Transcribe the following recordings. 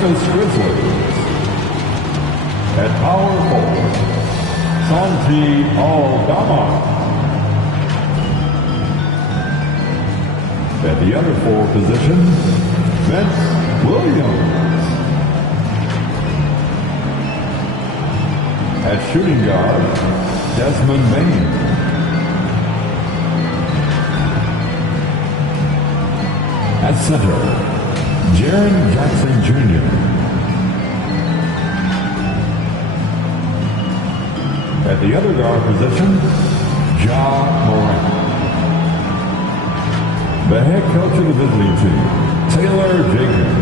Memphis Grizzlies. At power forward, Santi Aldama. At the other forward position, Vince Williams. At shooting guard, Desmond Bain. At center, Jaren Jackson Jr. At the other guard position, Ja Morant. The head coach of the visiting team, Taylor Jenkins.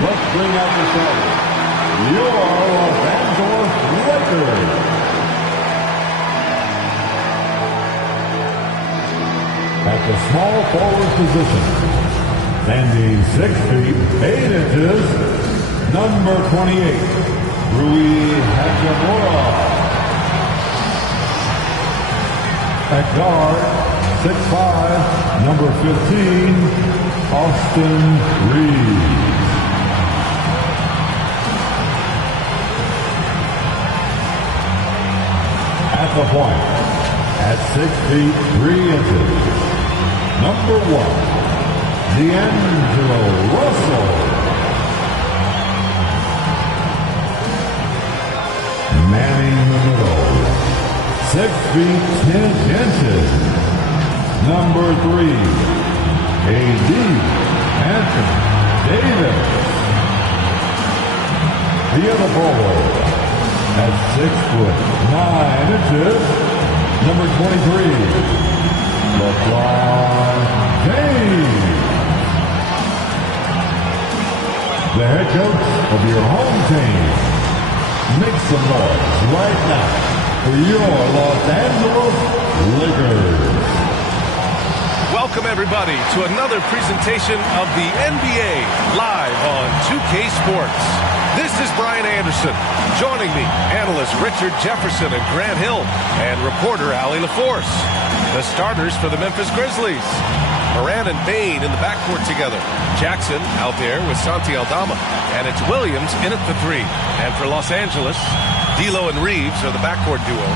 Let's bring out the starters. Your Los Angeles Lakers. At the small forward position, standing 6 feet 8 inches, number 28, Rui Hachimura. At guard, 6'5", number 15, Austin Reeves. At the point, at 6 feet 3 inches, number 1, D'Angelo Russell. Manning the middle, 6 feet 10 inches, number 3, A.D. Anthony Davis. The other forward, at 6 foot 9 inches, number 23, LeBron James. The head coach of your home team. Make some noise right now for your Los Angeles Lakers. Welcome, everybody, to another presentation of the NBA live on 2K Sports. This is Brian Anderson. Joining me, analysts Richard Jefferson and Grant Hill, and reporter Allie LaForce. The starters for the Memphis Grizzlies. Morant and Bain in the backcourt together. Jackson out there with Santi Aldama. And it's Williams in at the 3. And for Los Angeles, D'Lo and Reeves are the backcourt duo.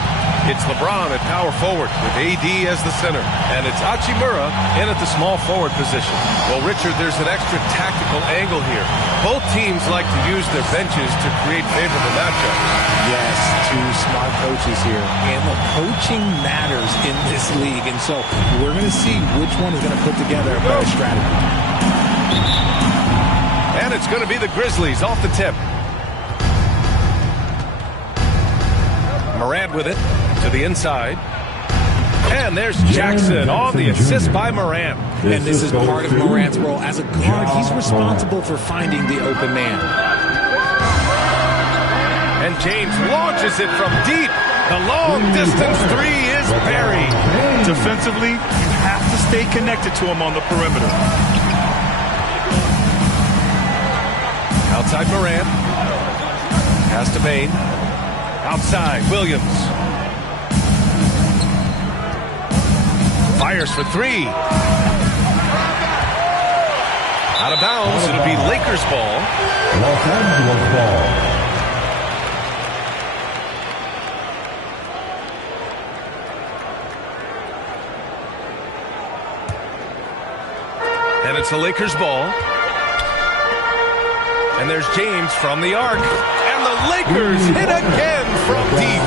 It's LeBron at power forward with AD as the center. And it's Hachimura in at the small forward position. Well, Richard, there's an extra tactical angle here. Both teams like to use their benches to create favorable matchups. Yes, two smart coaches here. And the coaching matters in this league. And so we're going to see which one is going to put together a better strategy. And it's going to be the Grizzlies off the tip. Morant with it to the inside. And there's Jackson on the assist by Morant. And this is part of Morant's role. As a guard, he's responsible for finding the open man. And James launches it from deep. The long-distance 3 is buried. Defensively, you have to stay connected to him on the perimeter. Outside Morant. Pass to Bain. Outside Williams. Fires for 3. Out of bounds. It'll be Lakers ball. Los Angeles ball. And it's the Lakers ball. And there's James from the arc. And the Lakers hit again from deep.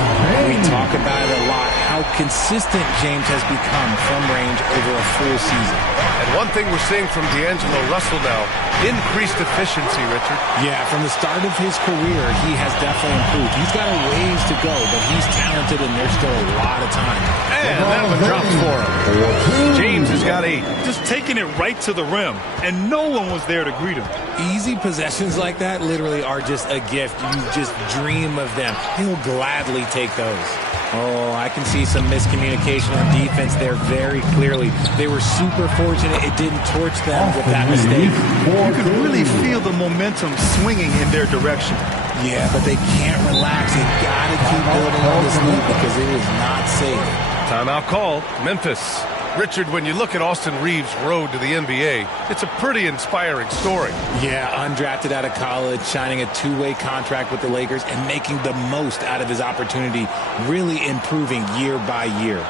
We talk about it a lot, how consistent James has become from range over a full season. And one thing we're seeing from D'Angelo Russell now, increased efficiency, Richard. Yeah, from the start of his career, he has definitely improved. He's got a ways to go, but he's talented and there's still a lot of time. And that one drops for him. James has got 8. Just taking it right to the rim, and no one was there to greet him. Easy possessions like that literally are just a gift. You just dream of them. He'll gladly take those. Oh, I can see some miscommunication on defense there very clearly. They were super fortunate it didn't torch them with that mistake. You could really feel the momentum swinging in their direction. Yeah, but they can't relax. They got to keep building on this lead because it is not safe. Timeout call, Memphis. Richard, when you look at Austin Reeves' road to the NBA, it's a pretty inspiring story. Yeah, undrafted out of college, signing a two-way contract with the Lakers and making the most out of his opportunity, really improving year by year.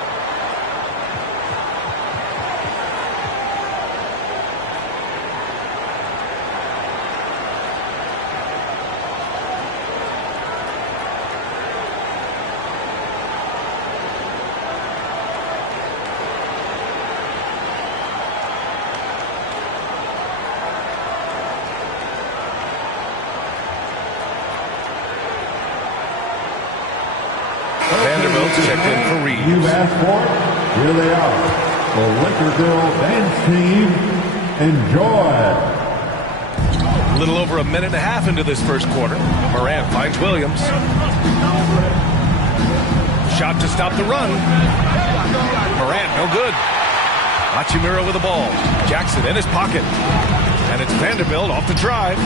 Checked in for Reeves. You asked for it, here they are. The Laker Girl Dance Team. Enjoy. A little over a minute and a half into this first quarter. Morant finds Williams. Shot to stop the run. Morant, no good. Hachimura with the ball. Jackson in his pocket. And it's Vanderbilt off the drive.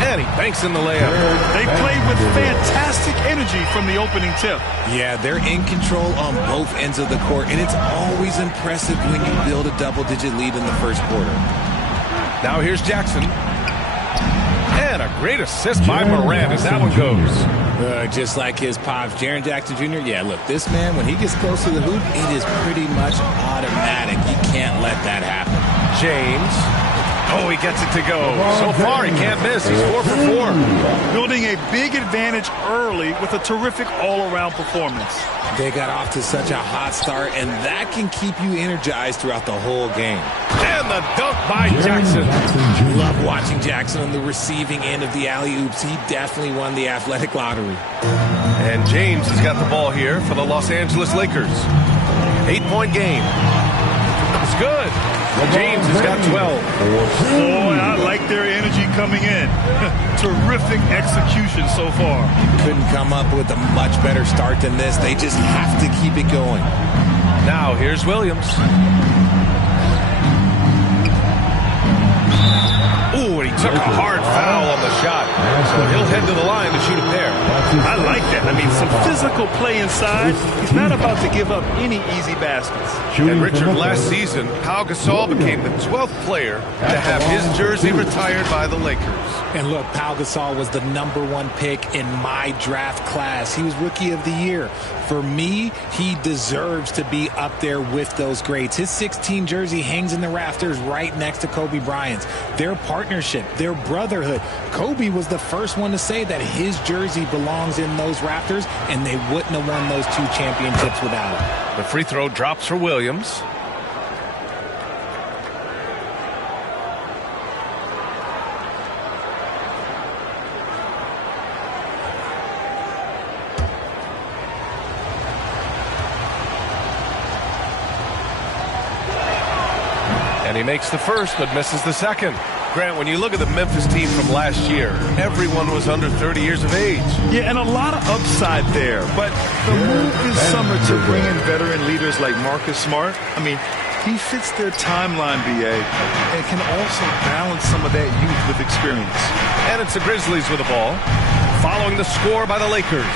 And he banks in the layup. They played with fantastic energy from the opening tip. Yeah, they're in control on both ends of the court, and it's always impressive when you build a double-digit lead in the first quarter. Now here's Jackson. And a great assist by Morant as that one goes. Just like his pops, Jaren Jackson Jr. Yeah, look, this man, when he gets close to the hoop, it is pretty much automatic. You can't let that happen. James. Oh, he gets it to go. So far, he can't miss. He's 4 for 4. Building a big advantage early with a terrific all-around performance. They got off to such a hot start, and that can keep you energized throughout the whole game. And the dunk by Jackson. Love watching Jackson on the receiving end of the alley-oops. He definitely won the athletic lottery. And James has got the ball here for the Los Angeles Lakers. 8-point game. It's good. James has got 12. Boy, I like their energy coming in. Terrific execution so far. Couldn't come up with a much better start than this. They just have to keep it going. Now here's Williams. Ooh, and he took a hard foul on the shot. So he'll head to the line to shoot a pair. I like that. I mean, some physical play inside. He's not about to give up any easy baskets. And Richard, last season, Pau Gasol became the 12th player to have his jersey retired by the Lakers. And look, Pau Gasol was the #1 pick in my draft class. He was Rookie of the Year. For me, he deserves to be up there with those greats. His 16 jersey hangs in the rafters right next to Kobe Bryant's. Their partnership, their brotherhood. Kobe was the first one to say that his jersey belongs in those rafters, and they wouldn't have won those 2 championships without him. The free throw drops for Williams. And he makes the first, but misses the second. Grant, when you look at the Memphis team from last year, everyone was under 30 years of age. Yeah, and a lot of upside there. But the move this summer to bring in veteran leaders like Marcus Smart, I mean, he fits their timeline, BA, and can also balance some of that youth with experience. And it's the Grizzlies with the ball, following the score by the Lakers.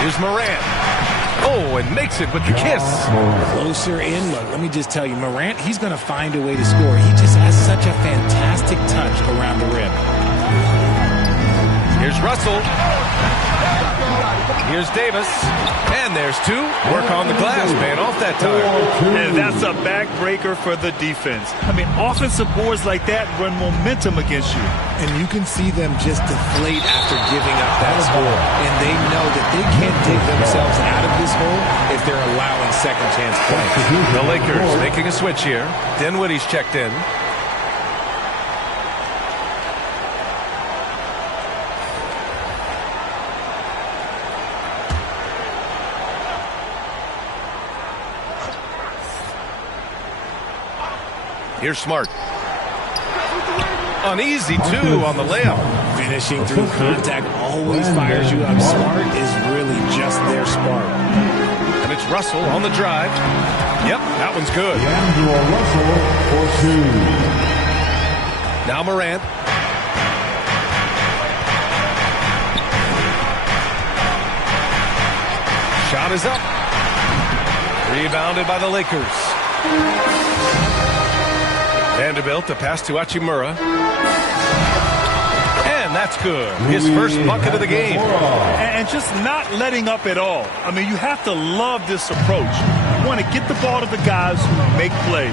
Here's Morant. Oh, and makes it with the kiss. Closer in. Look, let me just tell you, Morant, he's going to find a way to score. He just has such a fantastic touch around the rim. Here's Russell. Here's Davis. And there's 2. Work on the glass, man, off that time. And that's a backbreaker for the defense. I mean, offensive boards like that run momentum against you. And you can see them just deflate after giving up that score. And they know that they can't dig themselves out of this hole if they're allowing second chance play. The Lakers making a switch here. Dinwiddie's checked in. Here's Smart. Uneasy, 2 on the layup. Finishing through contact always fires you up. Smart is really just their spark. And it's Russell on the drive. Yep, that one's good. D'Angelo Russell for 2. Now Morant. Shot is up. Rebounded by the Lakers. Vanderbilt, the pass to Hachimura. And that's good. His first bucket of the game. And just not letting up at all. I mean, you have to love this approach. You want to get the ball to the guys who make plays.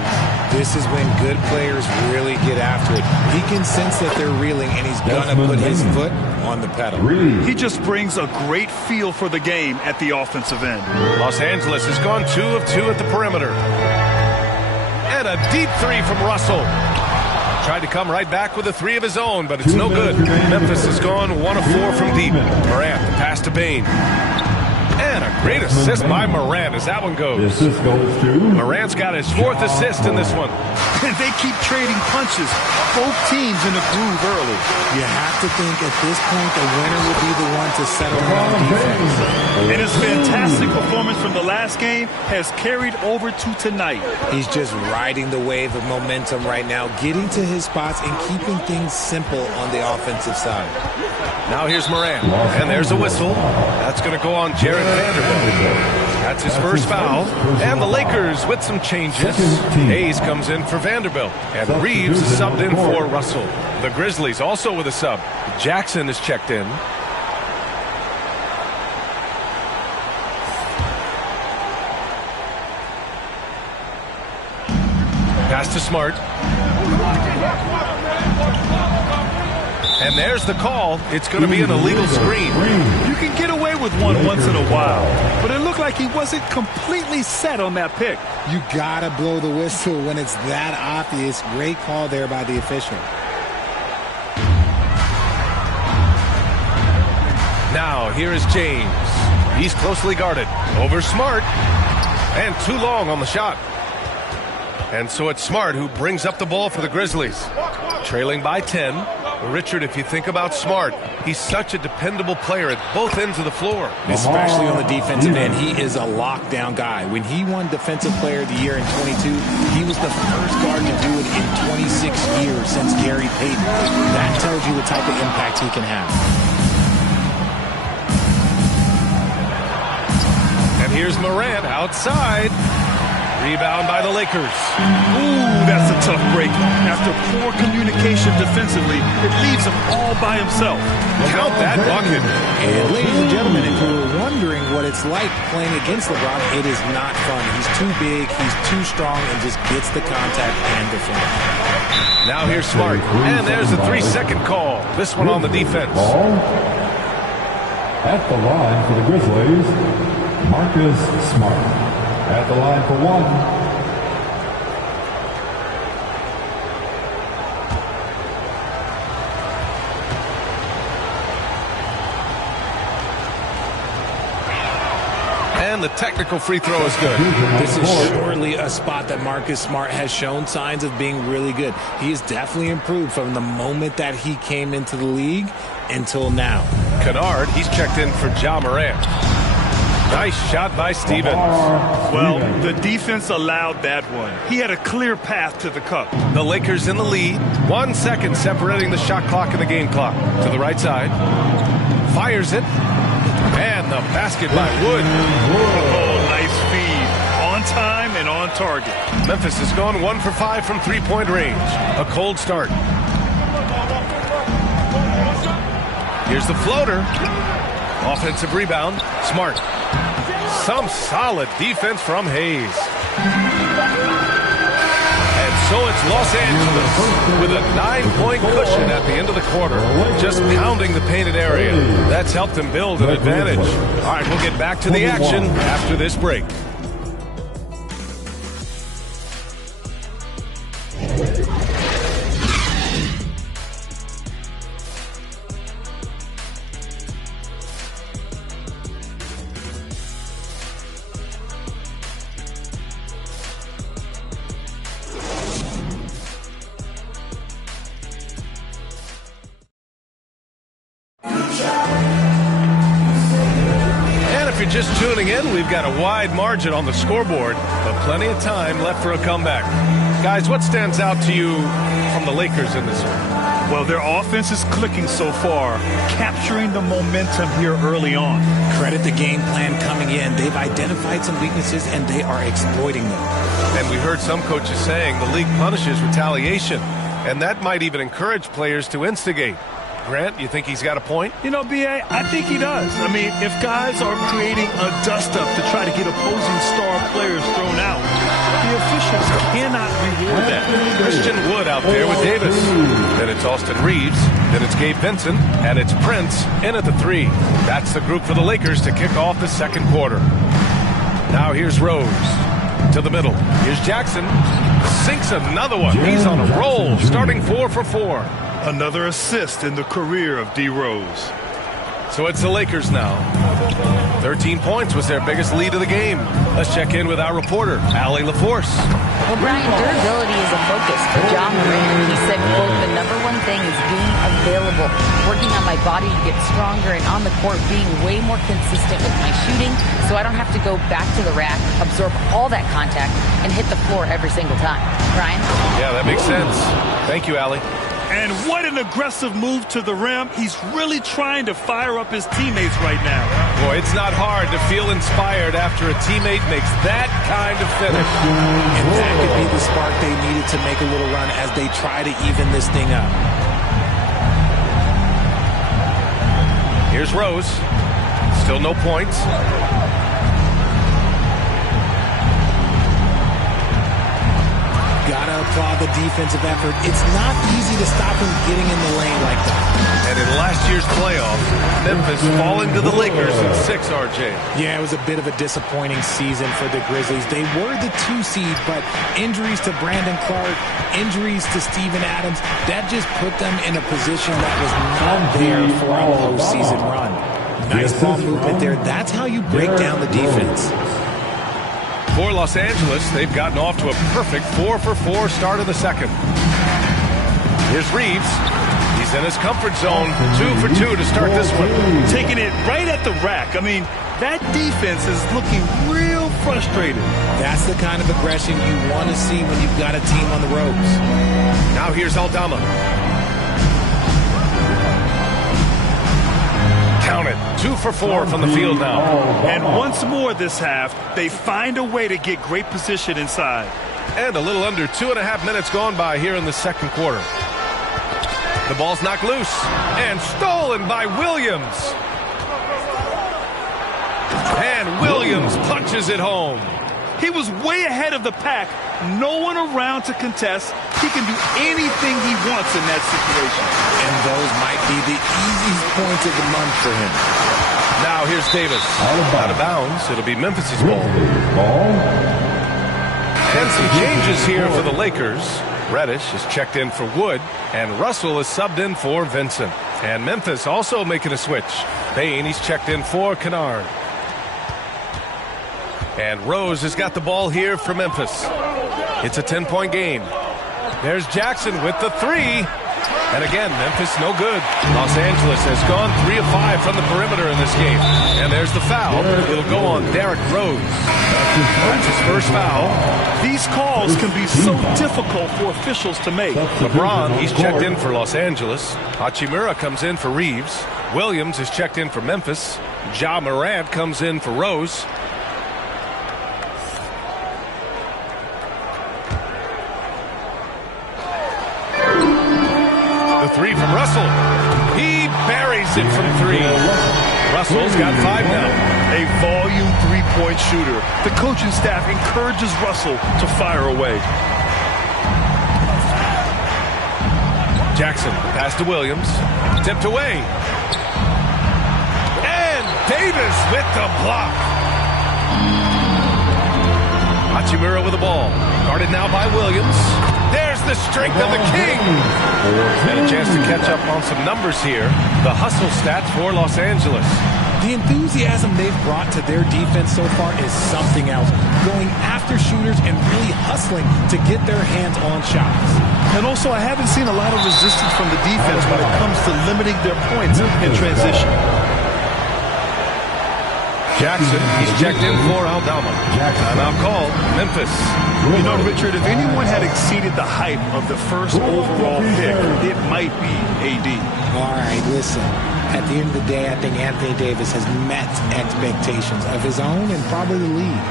This is when good players really get after it. He can sense that they're reeling, and he's going to put his foot on the pedal. He just brings a great feel for the game at the offensive end. Los Angeles has gone 2 of 2 at the perimeter. And a deep three from Russell. Tried to come right back with a three of his own, but it's no good. Memphis has gone 1 of 4 from deep. Morant, the pass to Bane. And a great assist by Morant as that one goes. The assist goes to Morant's got his 4th assist in this one. And they keep trading punches. Both teams in the groove early. You have to think at this point the winner will be the one to settle on defense. And his fantastic performance from the last game has carried over to tonight. He's just riding the wave of momentum right now, getting to his spots and keeping things simple on the offensive side. Now here's Morant, and there's a whistle. That's going to go on Jared Vanderbilt. That's his first foul. And the Lakers with some changes. Hayes comes in for Vanderbilt, and Reeves is subbed in for Russell. The Grizzlies also with a sub. Jackson is checked in. Pass to Smart. And there's the call. It's going to be an illegal screen. You can get away with one once in a while, but it looked like he wasn't completely set on that pick. You got to blow the whistle when it's that obvious. Great call there by the official. Now, here is James. He's closely guarded. Over Smart. And too long on the shot. And so it's Smart who brings up the ball for the Grizzlies. Trailing by 10. Richard, if you think about Smart, he's such a dependable player at both ends of the floor. Especially on the defensive end. He is a lockdown guy. When he won Defensive Player of the Year in 22, he was the first guard to do it in 26 years since Gary Payton. That tells you the type of impact he can have. And here's Morant outside. Rebound by the Lakers. Ooh, that's a tough break. After poor communication defensively, it leaves him all by himself. Count that bucket. And ladies and gentlemen, if you were wondering what it's like playing against LeBron, it is not fun. He's too big, he's too strong, and just gets the contact and defense. Now here's Smart. And there's a 3-second call. This one on the defense. At the line for the Grizzlies, Marcus Smart. At the line for 1. And the technical free throw is good. This is surely a spot that Marcus Smart has shown signs of being really good. He has definitely improved from the moment that he came into the league until now. Kennard, he's checked in for Ja Morant. Nice shot by Stevens. Well, the defense allowed that one. He had a clear path to the cup. The Lakers in the lead. 1 second separating the shot clock and the game clock. To the right side. Fires it. And the basket by Wood. Oh, nice feed. On time and on target. Memphis has gone 1 for 5 from three-point range. A cold start. Here's the floater. Offensive rebound. Smart. Some solid defense from Hayes. And so it's Los Angeles with a 9-point cushion at the end of the quarter. Just pounding the painted area. That's helped them build an advantage. All right, we'll get back to the action after this break. Just tuning in, we've got a wide margin on the scoreboard, but plenty of time left for a comeback. Guys, what stands out to you from the Lakers in this one? Well, their offense is clicking so far, capturing the momentum here early on. Credit the game plan coming in. They've identified some weaknesses, and they are exploiting them. And we heard some coaches saying the league punishes retaliation, and that might even encourage players to instigate. Grant, you think he's got a point? You know, B.A., I think he does. I mean, if guys are creating a dust-up to try to get opposing star players thrown out, the officials cannot reward that. Christian Wood out there with Davis. Then it's Austin Reeves. Then it's Gabe Vincent. And it's Prince in at the 3. That's the group for the Lakers to kick off the second quarter. Now here's Rose. To the middle. Here's Jackson. Sinks another one. He's on a roll. Starting 4 for 4. Another assist in the career of D. Rose. So it's the Lakers now. 13 points was their biggest lead of the game. Let's check in with our reporter, Allie LaForce. Well, Brian, durability is a focus for John Moran. He said, quote, the number one thing is being available, working on my body to get stronger, and on the court being way more consistent with my shooting so I don't have to go back to the rack, absorb all that contact, and hit the floor every single time. Brian? Yeah, that makes sense. Thank you, Allie. And what an aggressive move to the rim. He's really trying to fire up his teammates right now. Boy, it's not hard to feel inspired after a teammate makes that kind of finish. And that could be the spark they needed to make a little run as they try to even this thing up. Here's Rose. Still no points. Gotta applaud the defensive effort. It's not easy to stop him getting in the lane like that. And in last year's playoffs, Memphis falling to the Lakers in 6, RJ. Yeah, it was a bit of a disappointing season for the Grizzlies. They were the 2 seed, but injuries to Brandon Clark, injuries to Steven Adams, that just put them in a position that was not there for a postseason run. Nice ball movement there. That's how you break down the defense. For Los Angeles, they've gotten off to a perfect 4 for 4 start of the second. Here's Reeves. He's in his comfort zone. 2 for 2 to start this one. Taking it right at the rack. I mean, that defense is looking real frustrated. That's the kind of aggression you want to see when you've got a team on the ropes. Now here's Aldama. Count it. 2 for 4 from the field now. And once more this half, they find a way to get great position inside. And a little under 2.5 minutes gone by here in the second quarter. The ball's knocked loose and stolen by Williams. And Williams punches it home. He was way ahead of the pack. No one around to contest. He can do anything he wants in that situation. And those might be the easiest points of the month for him. Now here's Davis. Out of bounds. It'll be Memphis' ball. And some changes here for the Lakers. Reddish is checked in for Wood, and Russell is subbed in for Vincent. And Memphis also making a switch. Payne, he's checked in for Kennard. And Rose has got the ball here for Memphis. It's a 10-point game. There's Jackson with the 3. And again, Memphis no good. Los Angeles has gone 3 of 5 from the perimeter in this game. And there's the foul. It'll go on Derrick Rose. That's his first foul. These calls can be so difficult for officials to make. LeBron, he's checked in for Los Angeles. Hachimura comes in for Reeves. Williams is checked in for Memphis. Ja Morant comes in for Rose. The 3 from Russell. He buries it from 3. Russell's got 5 now. A volume three-point shooter. The coaching staff encourages Russell to fire away. Jackson, pass to Williams. Tipped away. And Davis with the block. Hachimura with the ball. Guarded now by Williams. There's the strength of the King. And a chance to catch up on some numbers here. The hustle stats for Los Angeles. The enthusiasm they've brought to their defense so far is something else. Going after shooters and really hustling to get their hands on shots. And also, I haven't seen a lot of resistance from the defense when it comes to limiting their points in transition. Jackson, he's checked in for Aldama. Timeout call, Memphis. You know, Richard, if anyone had exceeded the hype of the first overall pick, it might be AD. All right, listen. At the end of the day, I think Anthony Davis has met expectations of his own and probably the league.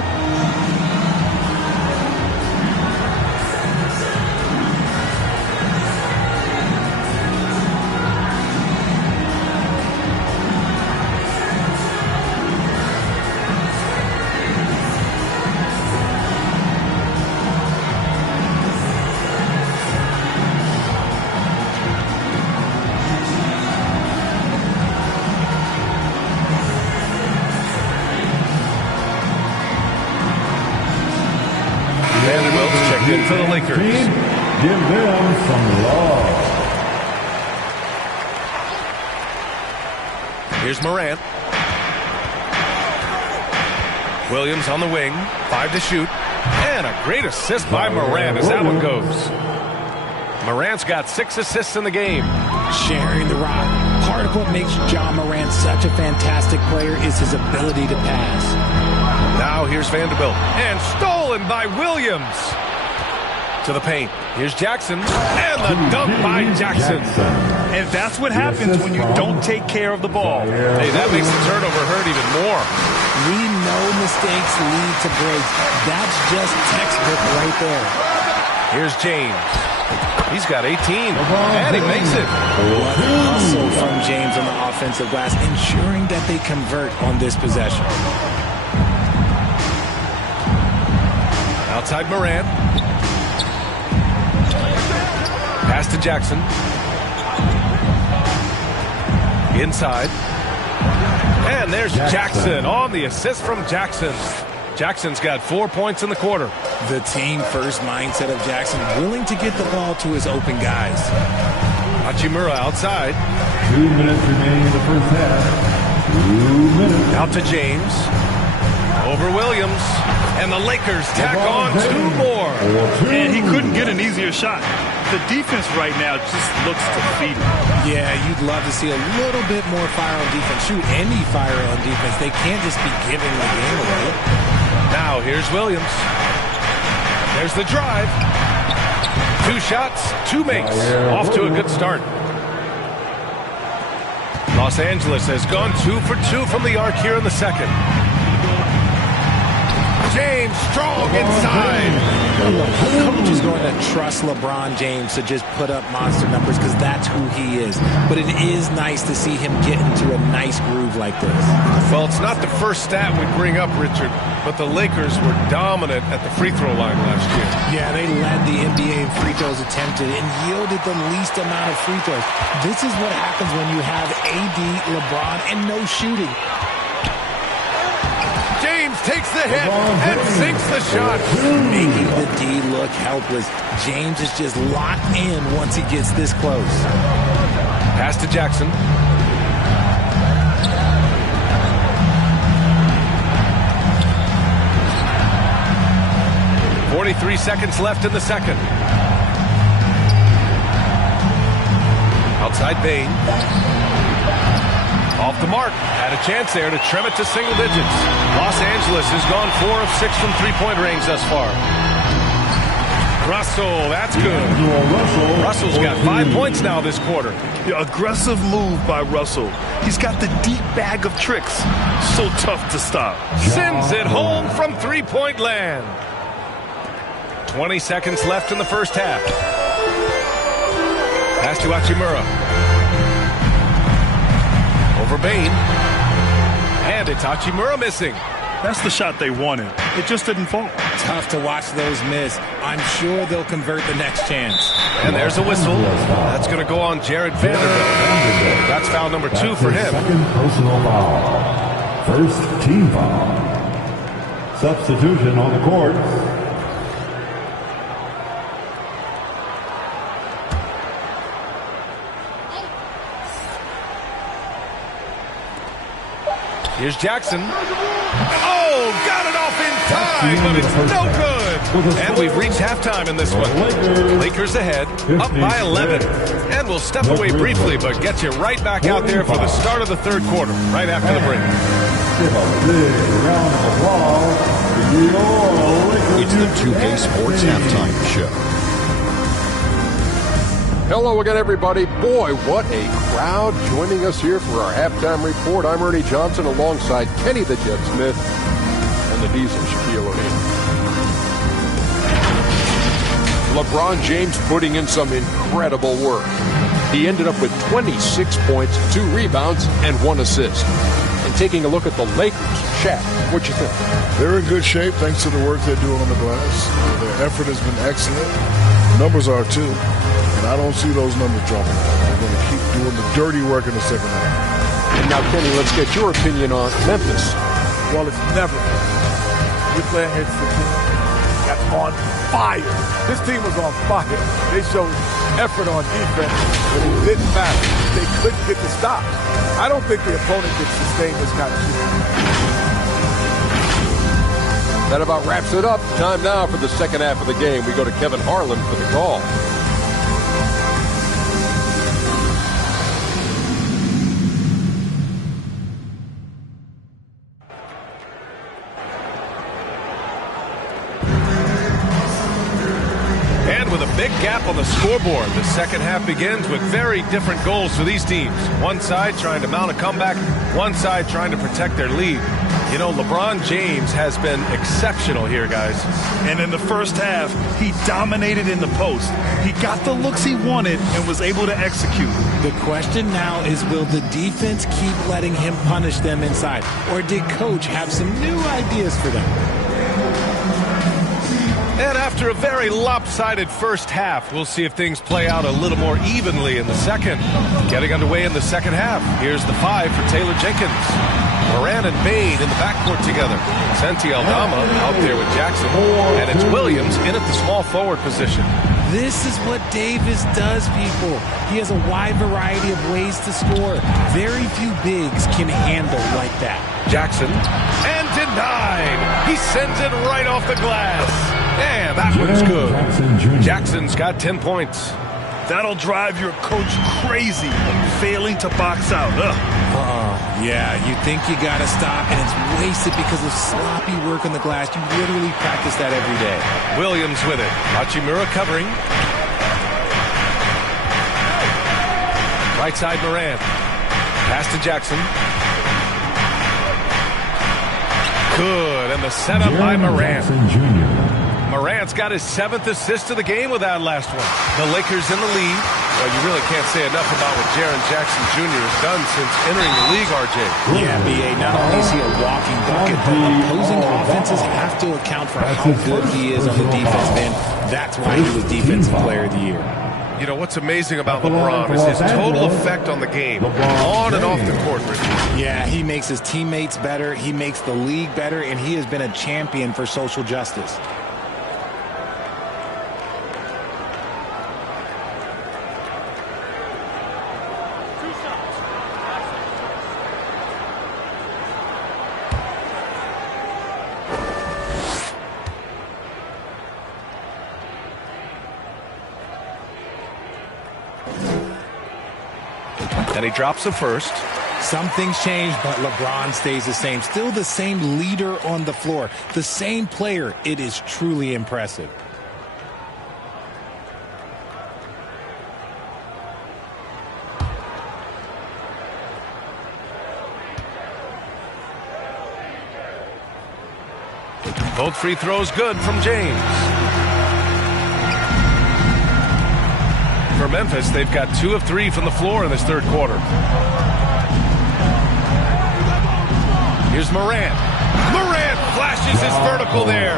For the Lakers. Give them some love. Here's Morant. Williams on the wing. 5 to shoot. And a great assist by Morant as that one goes. Morant's got 6 assists in the game. Sharing the rock. Part of what makes John Morant such a fantastic player is his ability to pass. Now here's Vanderbilt. And stolen by Williams. To the paint. Here's Jackson. And the dunk by Jackson. And that's what happens when you don't take care of the ball. Hey, that makes the turnover hurt even more. We know mistakes lead to breaks. That's just textbook right there. Here's James. He's got 18. And he makes it. What a hustle from James on the offensive glass, ensuring that they convert on this possession. Outside Morant. Pass to Jackson. Inside. And there's Jackson on the assist from Jackson. Jackson's got 4 points in the quarter. The team-first mindset of Jackson, willing to get the ball to his open guys. Hachimura outside. 2 minutes remaining in the first half. 2 minutes. Out to James. Over Williams. And the Lakers tack on 2 more. And he couldn't get an easier shot. The defense right now just looks defeated. Yeah, you'd love to see a little bit more fire on defense. Shoot, any fire on defense. They can't just be giving the game away. Now here's Williams. There's the drive. 2 shots, 2 makes. Off to a good start. Los Angeles has gone 2 for 2 from the arc here in the second. James strong inside. The coach is going to trust LeBron James to just put up monster numbers because that's who he is. But it is nice to see him get into a nice groove like this. Well, it's not the first stat we bring up, Richard, but the Lakers were dominant at the free throw line last year. Yeah, they led the NBA in free throws attempted and yielded the least amount of free throws. This is what happens when you have AD, LeBron, and no shooting. James takes the hit and sinks the shot. Making the D look helpless. James is just locked in once he gets this close. Pass to Jackson. .43 seconds left in the second. Outside Bain. Off the mark. Had a chance there to trim it to single digits. Los Angeles has gone 4 of 6 from three-point range thus far. Russell, that's good. Russell's got 5 points now this quarter. Yeah, aggressive move by Russell. He's got the deep bag of tricks. So tough to stop. Sends it home from three-point land. 20 seconds left in the first half. Pass to Hachimura. Over Bain. And it's Hachimura missing. That's the shot they wanted. It just didn't fall. Tough to watch those miss. I'm sure they'll convert the next chance. And there's a whistle. That's going to go on Jared Vanderbilt. That's foul number 2 for him. Second personal foul. First team foul. Substitution on the court. Here's Jackson. Oh, got it off in time, but it's no good. And we've reached halftime in this one. Lakers ahead, up by 11. And we'll step away briefly, but get you right back out there for the start of the third quarter, right after the break. give a big round of applause to your Lakers. It's the 2K Sports Halftime Show. Hello again, everybody. Boy, what a crowd joining us here for our halftime report. I'm Ernie Johnson alongside Kenny the Jet Smith and the Diesel Shaquille O'Neal. LeBron James putting in some incredible work. He ended up with 26 points, 2 rebounds, and 1 assist. And taking a look at the Lakers, Shaq, what you think? They're in good shape thanks to the work they're doing on the glass. Their effort has been excellent. Numbers are too. And I don't see those numbers dropping. They're going to keep doing the dirty work in the second half. And now, Kenny, let's get your opinion on Memphis. Well, it's never been. You're playing against the team that's on fire. This team was on fire. They showed effort on defense, but it didn't matter. They couldn't get the stop. I don't think the opponent could sustain this kind of shooting. That about wraps it up. Time now for the second half of the game. We go to Kevin Harlan for the call. With a big gap on the scoreboard, the second half begins with very different goals for these teams. One side trying to mount a comeback, one side trying to protect their lead. You know, LeBron James has been exceptional here, guys. And in the first half, he dominated in the post. He got the looks he wanted and was able to execute. The question now is, will the defense keep letting him punish them inside? Or did Coach have some new ideas for them? And after a very lopsided first half, we'll see if things play out a little more evenly in the second. Getting underway in the second half. Here's the 5 for Taylor Jenkins. Moran and Bane in the backcourt together. Santi Aldama out there with Jackson. And it's Williams in at the small forward position. This is what Davis does, people. He has a wide variety of ways to score. Very few bigs can handle like that. Jackson. And denied. He sends it right off the glass. And that one's good. Jackson's got 10 points. That'll drive your coach crazy, failing to box out. Yeah, you think you got to stop, and it's wasted because of sloppy work on the glass. You literally practice that every day. Williams with it. Hachimura covering. Right side Moran. Pass to Jackson. Good, and the setup by Moran. Morant's got his 7th assist of the game with that last one. The Lakers in the lead. Well, you really can't say enough about what Jaren Jackson Jr. has done since entering the league, RJ. Yeah, B.A., not only is he a walking bucket, but opposing offenses have to account for how good he is on the defensive end. That's why he was Defensive Player of the Year. You know, what's amazing about LeBron is his total effect on the game, on and off the court, Richard. Yeah, he makes his teammates better, he makes the league better, and he has been a champion for social justice. And he drops the first. Some things change, but LeBron stays the same. Still the same leader on the floor. The same player. It is truly impressive. Both free throws good from James. For Memphis, they've got 2 of 3 from the floor in this third quarter. Here's Moran. Moran flashes his vertical there.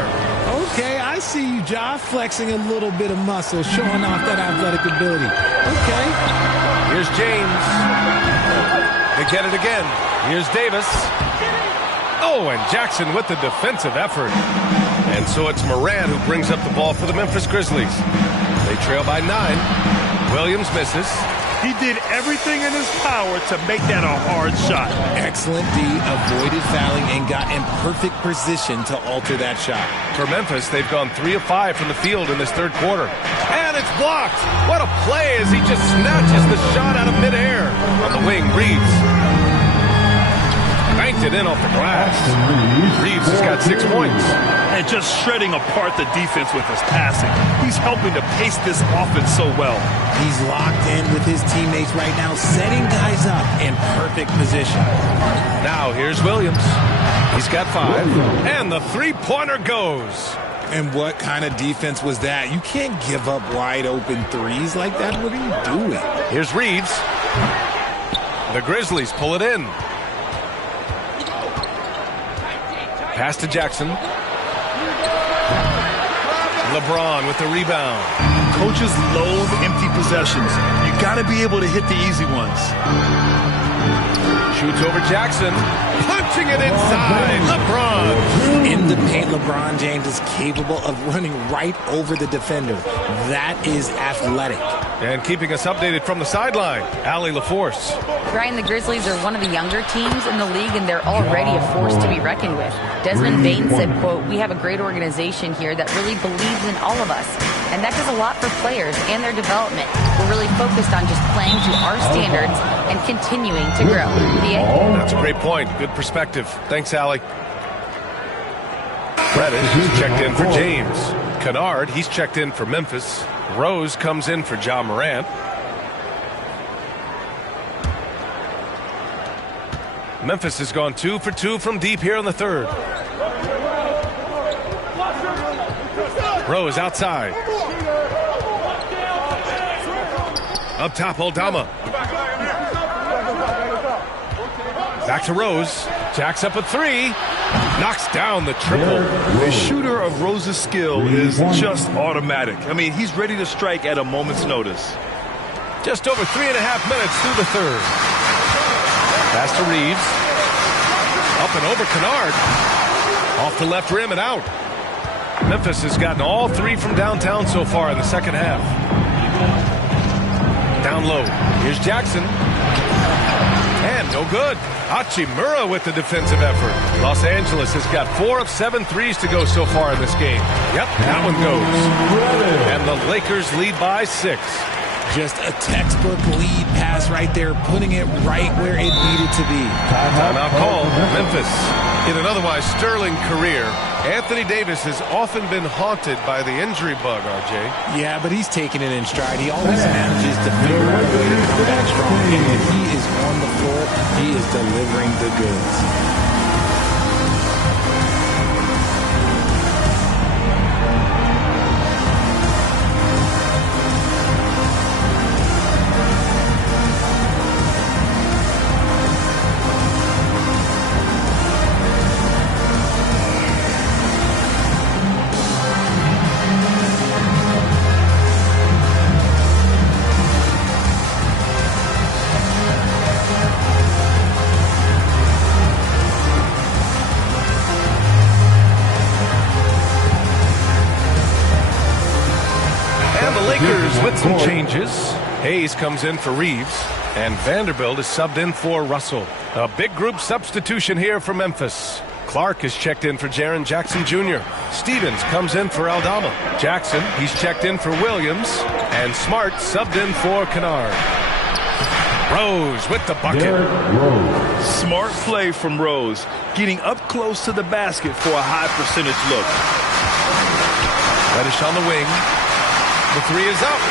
Okay, I see you, Ja, flexing a little bit of muscle, showing off that athletic ability. Okay. Here's James. They get it again. Here's Davis. Oh, and Jackson with the defensive effort. And so it's Moran who brings up the ball for the Memphis Grizzlies. They trail by 9. Williams misses. He did everything in his power to make that a hard shot. Excellent D, avoided fouling and got in perfect position to alter that shot. For Memphis, they've gone 3 of 5 from the field in this third quarter. And it's blocked. What a play as he just snatches the shot out of midair. On the wing, Reeves. Banked it in off the glass. Reeves has got 6 points. And just shredding apart the defense with his passing. He's helping to pace this offense so well. He's locked in with his teammates right now, setting guys up in perfect position. Now here's Williams. He's got 5. And the three-pointer goes. And what kind of defense was that? You can't give up wide open threes like that. What are you doing? Here's Reeves. The Grizzlies pull it in. Pass to Jackson. LeBron with the rebound. Coaches loathe empty possessions. You got to be able to hit the easy ones. Shoots over Jackson. Punching it inside. LeBron. In the paint, LeBron James is capable of running right over the defender. That is athletic. And keeping us updated from the sideline, Allie LaForce. Brian, the Grizzlies are one of the younger teams in the league, and they're already a force to be reckoned with. Desmond Bain said, quote, "We have a great organization here that really believes in all of us. And that does a lot for players and their development. We're really focused on just playing to our standards and continuing to grow." That's a great point. Good perspective. Thanks, Allie. Reddish is checked in for James. Kennard, he's checked in for Memphis. Rose comes in for Ja Morant. Memphis has gone 2 for 2 from deep here in the third. Rose outside. Up top, Aldama. Back to Rose. Jacks up a 3. Knocks down the triple. The shooter of Rose's skill is just automatic. I mean, he's ready to strike at a moment's notice. Just over 3.5 minutes through the third. Pass to Reeves. Up and over Kennard. Off the left rim and out. Memphis has gotten all 3 from downtown so far in the second half. Down low. Here's Jackson. And no good. Hachimura with the defensive effort. Los Angeles has got 4 of 7 threes to go so far in this game. Yep, that one goes. And the Lakers lead by 6. Just a textbook lead pass right there, putting it right where it needed to be. Timeout called. Memphis. In an otherwise sterling career, Anthony Davis has often been haunted by the injury bug, RJ. Yeah, but he's taking it in stride. He always manages to figure out a way to come back strong. And when he is on the floor, he is delivering the goods. With some changes, Hayes comes in for Reeves, and Vanderbilt is subbed in for Russell. A big group substitution here for Memphis. Clark is checked in for Jaren Jackson Jr. Stevens comes in for Aldama. Jackson, he's checked in for Williams, and Smart subbed in for Kennard. Rose with the bucket. Smart play from Rose, getting up close to the basket for a high percentage look. Reddish on the wing. The 3 is up.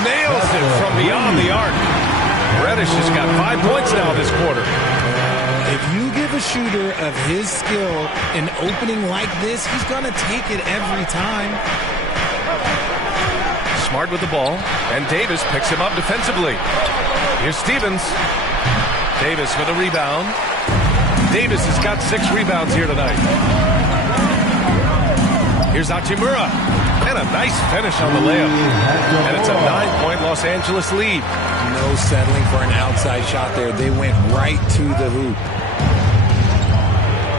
Nails it from beyond the arc. Reddish has got 5 points now this quarter. If you give a shooter of his skill an opening like this, he's going to take it every time. Smart with the ball, and Davis picks him up defensively. Here's Stevens. Davis with a rebound. Davis has got 6 rebounds here tonight. Here's Hachimura. And a nice finish on the layup. And it's a 9-point Los Angeles lead. No settling for an outside shot there. They went right to the hoop.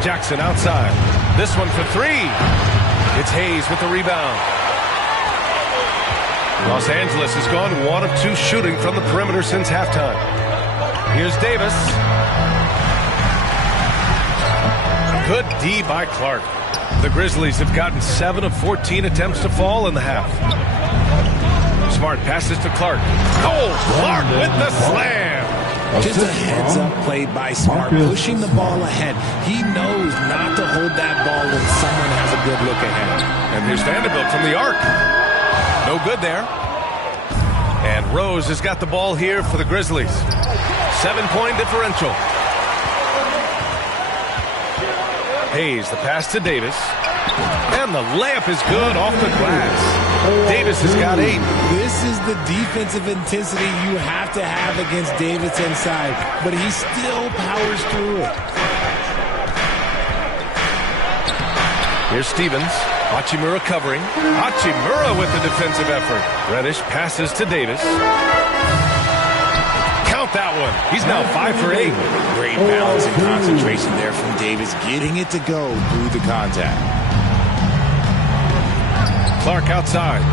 Jackson outside. This one for 3. It's Hayes with the rebound. Los Angeles has gone 1 of 2 shooting from the perimeter since halftime. Here's Davis. Good D by Clark. The Grizzlies have gotten 7 of 14 attempts to fall in the half. Smart passes to Clark. Oh, Clark with the slam. Just a heads-up play by Smart, pushing the ball ahead. He knows not to hold that ball when someone has a good look ahead. And here's Vanderbilt from the arc. No good there. And Rose has got the ball here for the Grizzlies. 7-point differential. Hayes, the pass to Davis. And the layup is good off the glass. Davis has got 8. This is the defensive intensity you have to have against Davis inside, but he still powers through it. Here's Stevens. Hachimura covering. Hachimura with the defensive effort. Reddish passes to Davis. Count that one. He's now 5 for 8. Great balance and concentration there from Davis, getting it to go through the contact. Clark outside.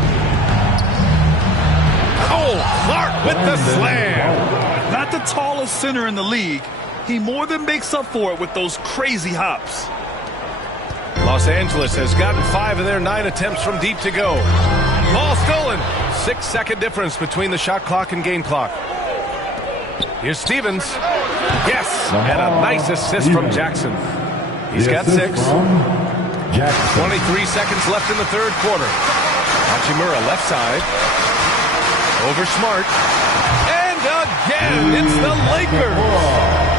Oh, Clark with the slam. Not the tallest center in the league. He more than makes up for it with those crazy hops. Los Angeles has gotten 5 of their 9 attempts from deep to go. Ball stolen. 6-second difference between the shot clock and game clock. Here's Stevens. Yes, and a nice assist from Jackson. He's got 6. 23 seconds left in the third quarter. Hachimura left side. Over Smart. And again, it's the Lakers.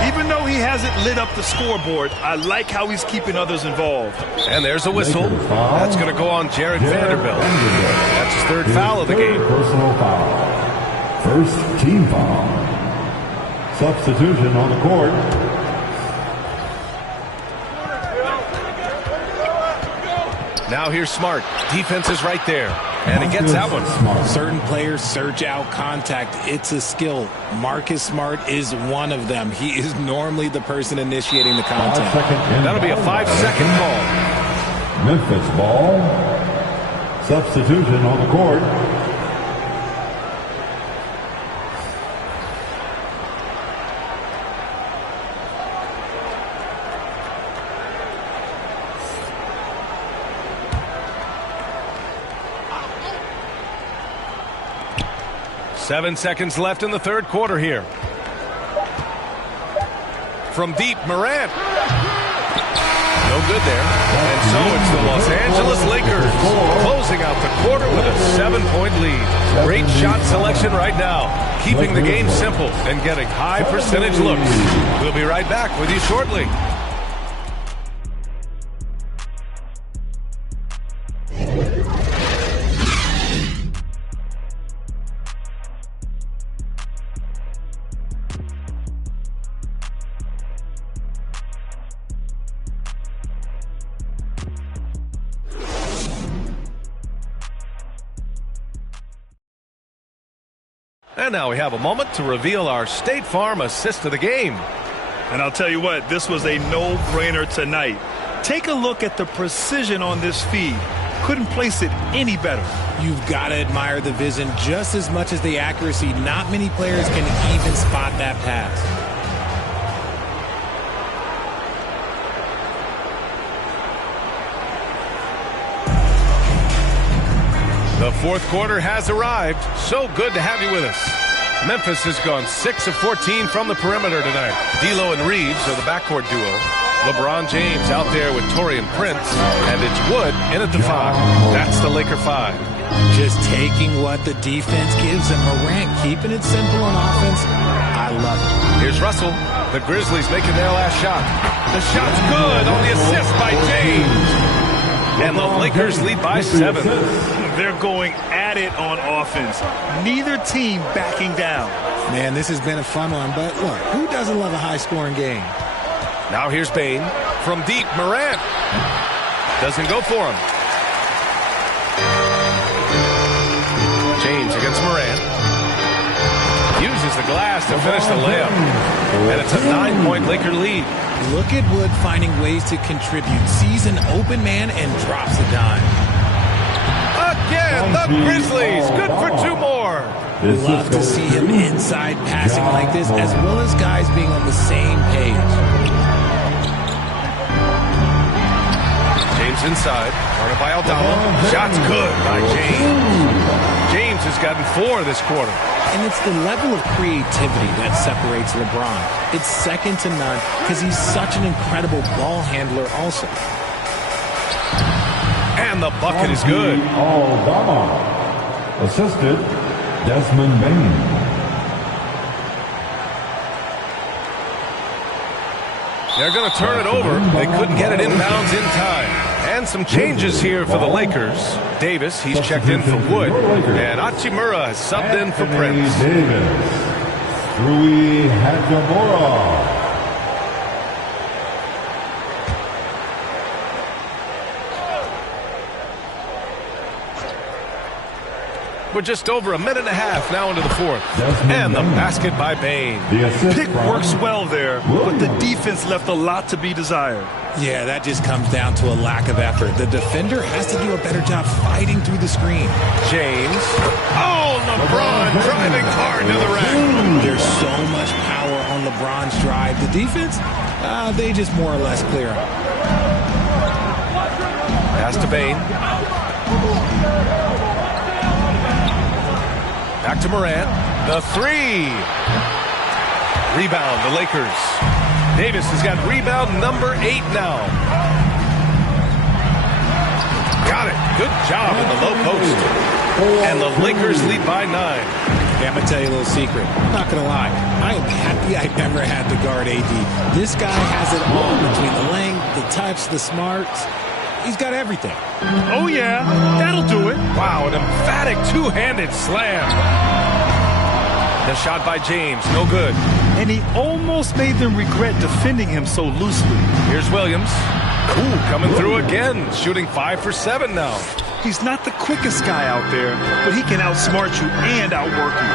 Even though he hasn't lit up the scoreboard, I like how he's keeping others involved. And there's a whistle. That's going to go on Jared Vanderbilt. That's his third foul of the game. Personal foul. First team foul. Substitution on the court. Now here's Smart. Defense is right there. And he gets that one. Certain players search out contact. It's a skill. Marcus Smart is one of them. He is normally the person initiating the contact. That'll be a 5-second call. Memphis ball. Substitution on the court. Seven seconds left in the third quarter here. From deep, Morant. No good there. And so it's the Los Angeles Lakers closing out the quarter with a 7-point lead. Great shot selection right now, keeping the game simple and getting high percentage looks. We'll be right back with you shortly. And now we have a moment to reveal our State Farm assist of the game. And I'll tell you what, this was a no-brainer tonight. Take a look at the precision on this feed. Couldn't place it any better. You've got to admire the vision just as much as the accuracy. Not many players can even spot that pass. The fourth quarter has arrived. So good to have you with us. Memphis has gone 6 of 14 from the perimeter tonight. D'Lo and Reeves are the backcourt duo. LeBron James out there with Taurean Prince. And it's Wood in at the 5. That's the Laker 5. Just taking what the defense gives him. Morant keeping it simple on offense. I love it. Here's Russell. The Grizzlies making their last shot. The shot's good on the assist by James. And the Lakers lead by 7. They're going at it on offense. Neither team backing down. Man, this has been a fun one, but look, who doesn't love a high-scoring game? Now here's Bane. From deep, Morant. Doesn't go for him. James against Morant. Uses the glass to finish the layup. And it's a 9-point Laker lead. Look at Wood finding ways to contribute. Sees an open man and drops a dime. Again, the Grizzlies. Good for 2 more. Love to see him inside passing like this, as well as guys being on the same page. James inside. Guarded by Aldama. Shot's good by James. James has gotten 4 this quarter. And it's the level of creativity that separates LeBron. It's second to none because he's such an incredible ball handler also. And the bucket is good. Aldama. Assisted, Desmond Bain. They're going to turn it over. They couldn't get it inbounds in time. And some changes here for the Lakers. Davis, he's checked in for Wood. And Hachimura has subbed in for Prince. Davis. Rui Hachimura. We're just over a minute and a half now into the fourth. And the basket by Bain. Pick works well there, but the defense left a lot to be desired. Yeah, that just comes down to a lack of effort. The defender has to do a better job fighting through the screen. James. Oh, LeBron driving hard to the rack. There's so much power on LeBron's drive. The defense, they just more or less clear him. Pass to Bain. Back to Morant. The 3. Rebound, the Lakers. Davis has got rebound number 8 now. Got it. Good job in the low post. And the Lakers lead by 9. Yeah, I'm going to tell you a little secret. I'm not going to lie. I am happy I never had to guard AD. This guy has it all between the length, the touch, the smarts. He's got everything. Oh, yeah. That'll do it. Wow, an emphatic two-handed slam. The shot by James, no good. And he almost made them regret defending him so loosely. Here's Williams. Ooh, coming through again. Shooting 5 for 7 now. He's not the quickest guy out there, but he can outsmart you and outwork you.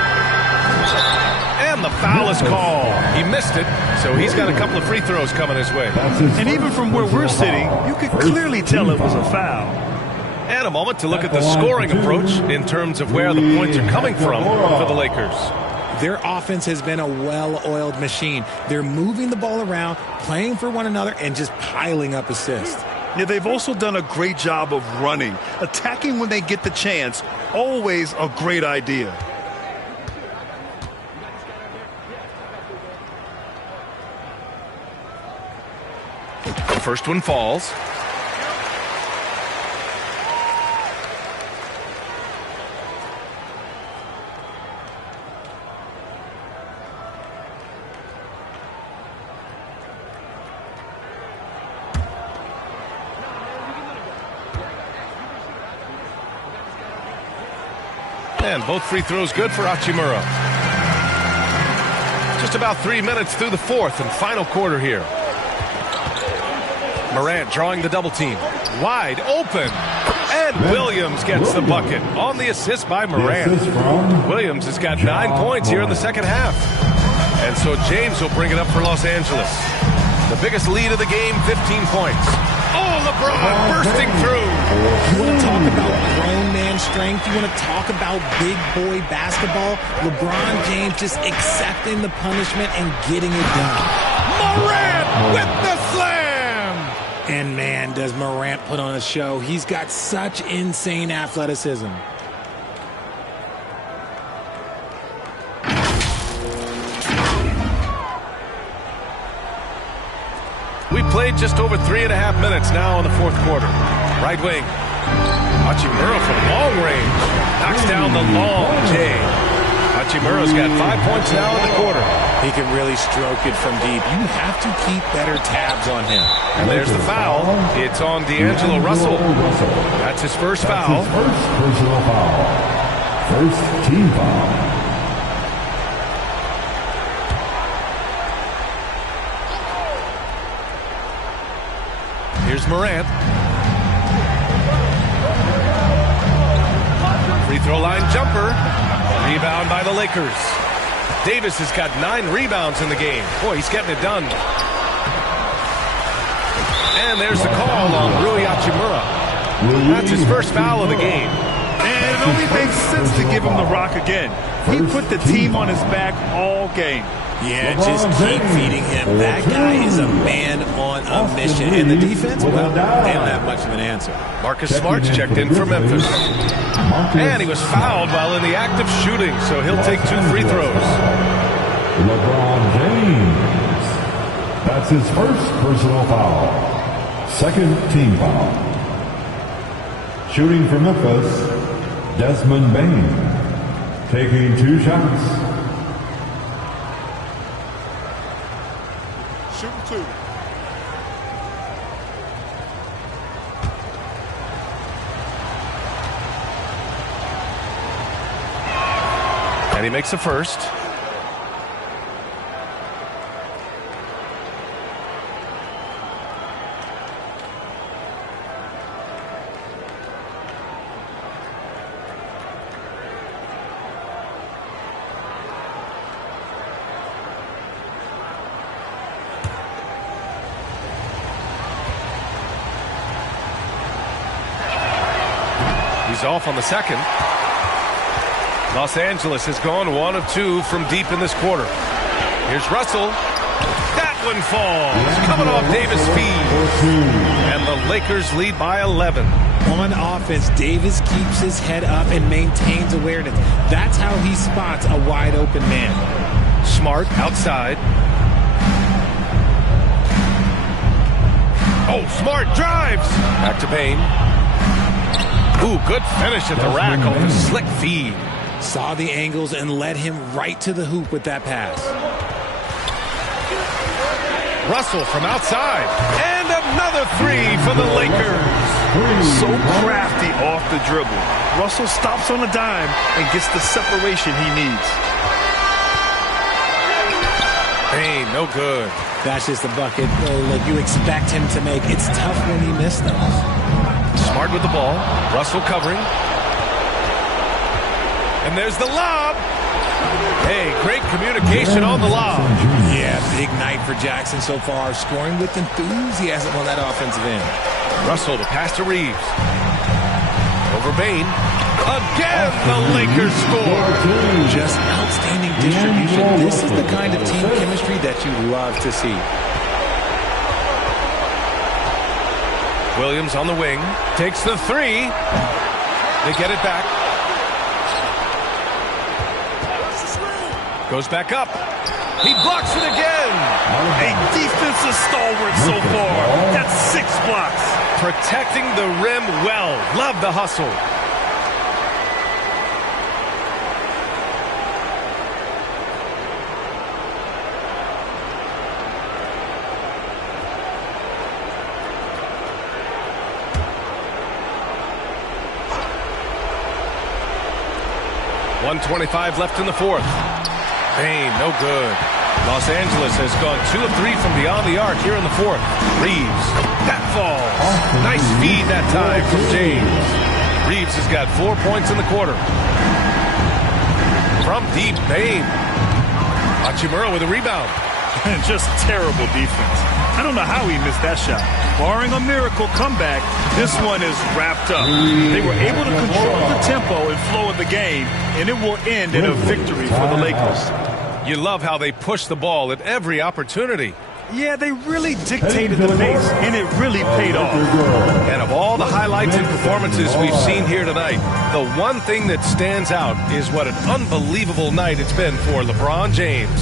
And the foul is called. He missed it, so he's got a couple of free throws coming his way. And even from where we're sitting, you could clearly tell it was a foul. And a moment to look at the scoring approach in terms of where the points are coming from for the Lakers. Their offense has been a well-oiled machine. They're moving the ball around, playing for one another, and just piling up assists. Yeah, they've also done a great job of running. Attacking when they get the chance, always a great idea. The first one falls. And both free throws good for Hachimura. Just about 3 minutes through the fourth and final quarter here. Morant drawing the double team. Wide open. And Williams gets the bucket on the assist by Morant. Williams has got 9 points here in the second half. And so James will bring it up for Los Angeles. The biggest lead of the game, 15 points. Oh, LeBron bursting through. You want to talk about grown man strength? You want to talk about big boy basketball? LeBron James just accepting the punishment and getting it done. Morant with the slam. And man, does Morant put on a show. He's got such insane athleticism. We played just over 3.5 minutes now in the fourth quarter. Right wing. Hachimura from long range. Knocks down the long J. Hachimura's got 5 points now in the quarter. He can really stroke it from deep. You have to keep better tabs on him. And there's the foul. It's on D'Angelo Russell. That's his first foul. First personal foul. First team foul. Here's Morant. Free throw line jumper. Rebound by the Lakers. Davis has got 9 rebounds in the game. Boy, he's getting it done. And there's the call on Rui Hachimura. That's his first foul of the game. And it only makes sense to give him the rock again. He put the team on his back all game. Yeah, just keep feeding him. That guy is a man on a mission. And the defense, well, they don't have much of an answer. Marcus Smart's checked in for Memphis. And he was fouled while in the act of shooting, so he'll take 2 free throws. LeBron James. That's his first personal foul. Second team foul. Shooting for Memphis, Desmond Bain. Taking 2 shots. Shooting 2. And he makes the first. He's off on the second. Los Angeles has gone 1 of 2 from deep in this quarter. Here's Russell. That one falls. Coming off Davis' feed. And the Lakers lead by 11. On offense, Davis keeps his head up and maintains awareness. That's how he spots a wide open man. Smart outside. Oh, Smart drives. Back to Bain. Ooh, good finish at the rack off a slick feed. Saw the angles and led him right to the hoop with that pass. Russell from outside. And another 3 for the Lakers. So crafty off the dribble. Russell stops on a dime and gets the separation he needs. Bain, no good. That's just the bucket like you expect him to make. It's tough when he missed those. Smart with the ball. Russell covering. And there's the lob. Hey, great communication on the lob. Yeah, big night for Jackson so far. Scoring with enthusiasm on that offensive end. Russell to pass to Reeves. Over Bain. Again, the Lakers score. Just outstanding distribution. This is the kind of team chemistry that you love to see. Williams on the wing. Takes the 3. They get it back. Goes back up. He blocks it again. A defensive stalwart so far. That's 6 blocks. Protecting the rim well. Love the hustle. .125 left in the 4th. Bain, no good. Los Angeles has gone 2 of 3 from beyond the arc here in the 4th. Reeves, that falls. Nice feed that time from James. Reeves has got 4 points in the quarter. From deep, Bain. Hachimura with a rebound. Just terrible defense. I don't know how he missed that shot. Barring a miracle comeback, this one is wrapped up. They were able to control the tempo and flow of the game, and it will end in a victory for the Lakers. You love how they push the ball at every opportunity. Yeah, they really dictated the pace, and it really paid off. And of all the highlights and performances we've seen here tonight, the one thing that stands out is what an unbelievable night it's been for LeBron James.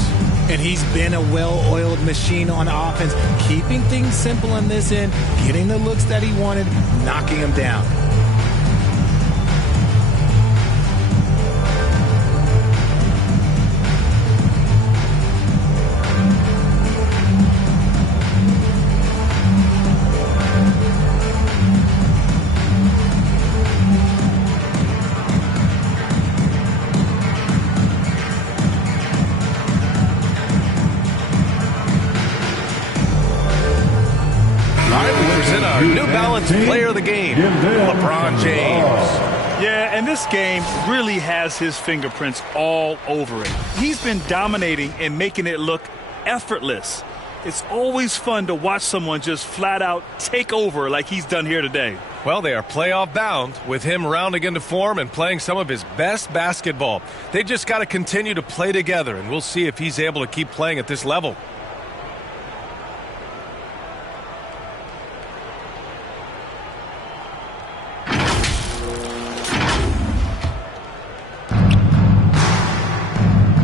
And he's been a well-oiled machine on offense, keeping things simple on this end, getting the looks that he wanted, knocking them down. Player of the game, LeBron James. Yeah, and this game really has his fingerprints all over it. He's been dominating and making it look effortless. It's always fun to watch someone just flat out take over like he's done here today. Well, they are playoff bound with him rounding into form and playing some of his best basketball. They just got to continue to play together, and we'll see if he's able to keep playing at this level.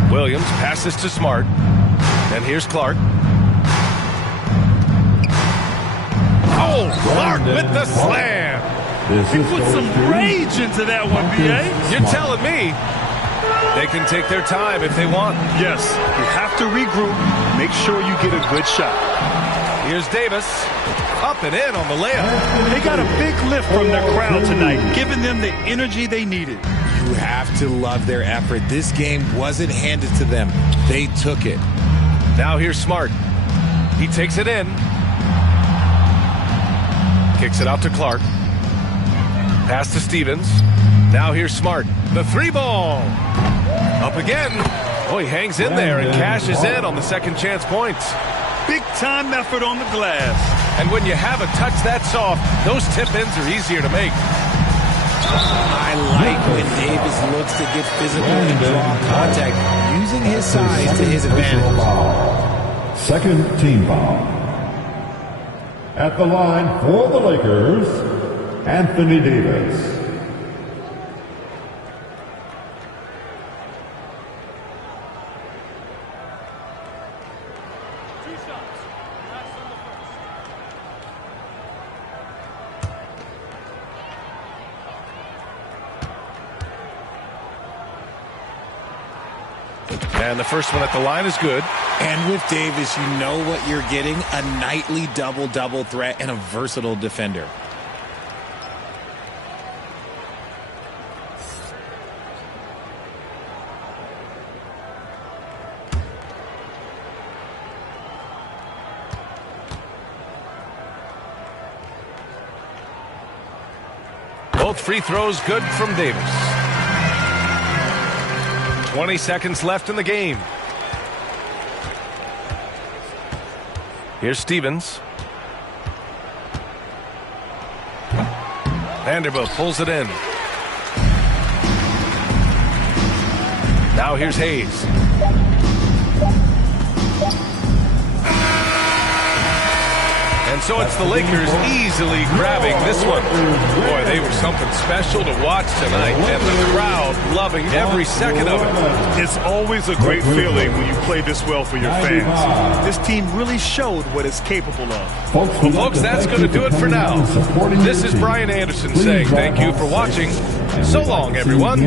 Williams passes to Smart. And here's Clark. Oh, Clark with the slam. He put some rage into that one, B.A. You're telling me they can take their time if they want. Yes, you have to regroup. Make sure you get a good shot. Here's Davis. Up and in on the layup. They got a big lift from their crowd tonight, giving them the energy they needed. You have to love their effort. This game wasn't handed to them. They took it. Now here's Smart. He takes it in. Kicks it out to Clark. Pass to Stevens. Now here's Smart. The three ball. Up again. Oh, he hangs in there and cashes in on the second chance points. Big time effort on the glass. And when you have a touch that soft, those tip-ins are easier to make. I like when Davis looks to get physical and draw contact, using his size to his advantage. Second team foul. At the line for the Lakers, Anthony Davis. And the first one at the line is good. And with Davis, you know what you're getting, a nightly double-double threat and a versatile defender. Both free throws good from Davis. 20 seconds left in the game. Here's Stevens. Vanderbilt pulls it in. Now here's Hayes. And so it's the Lakers easily grabbing this one. Boy, they were something special to watch tonight, and the crowd loving every second of it. It's always a great feeling when you play this well for your fans. This team really showed what it's capable of. Well, folks, that's going to do it for now. This is Brian Anderson saying thank you for watching. So long, everyone.